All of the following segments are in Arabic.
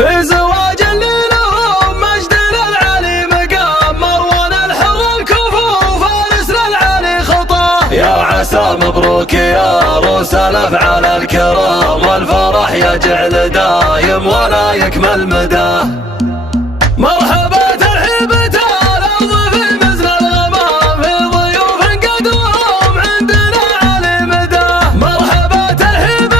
في زواج اللي لهم مجد للعلي مقام، مروان الحر الكفو فارس للعلي خطاه. يا عسى مبروك يا عروس الافعال الكرام، والفرح يجعل دايم ولا يكمل مداه. مرحبا ترحيب الارض في مزن الغمام، في ضيوف قدرهم عندنا علي مداه. مرحبا ترحيب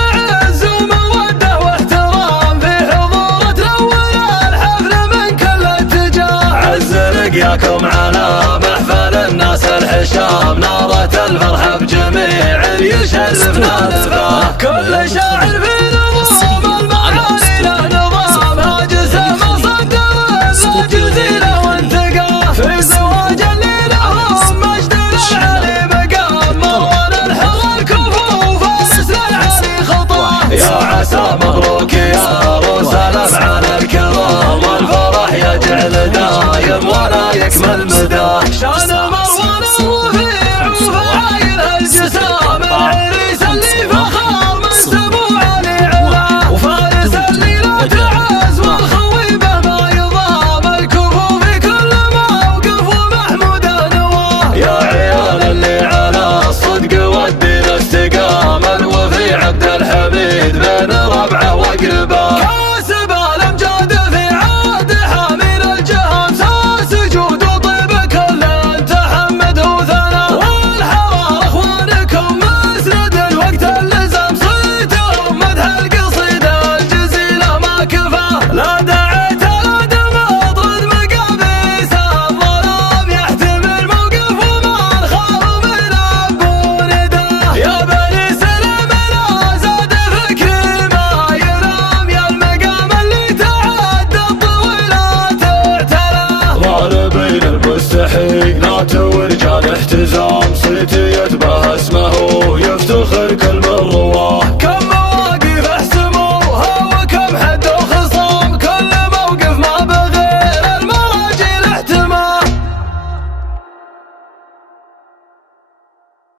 عز وموده واحترام، في حضور تنور الحفل من كل اتجاه. عز لقياكم على محفل الناس الحشام، نارة الفرحة بجميع اللي يشرفنا الفاه. كل شاعر في نظام المعاني له نظام، هاجسه مصدر جزيله وانتقاه. في زواج اللي لهم مجد للعلي مقام، مروان الحر الكفو فارس للعلي خطاه. يا عسى مبروك يا عروس الافعال الكرام، والفرح يجعل دايم ولا يكمل مداه. شان مروان الرفيع وفعايل الجسام، العريس اللي فخر منسبه علي علاه. وفارس اللي لا تعز والخويبه ما يضام، الكفو في كل موقف ومحموده نواه. يا عيال اللي على الصدق والدين استقام، الوفي عبد الحميد بين ربعه واقرباه. كاسب الامجاد في عهد حامل الجهام، ساس جود وطيب كل تحمد وثنى. والحوار اخوانكم مسند الوقت اللزم، صيتهم مدح القصيده الجزيله ما كفاه. لا دعيت لا دمض ضد مقابيس الظلام، يحتمل موقف وما نخاف من ابو نداه. يا بني سلم لا زاد فكري ما ينام، يا المقام اللي تعدى الطويلات اعتلاه. ضاربين المستحيل ورجال احتزام، صيتي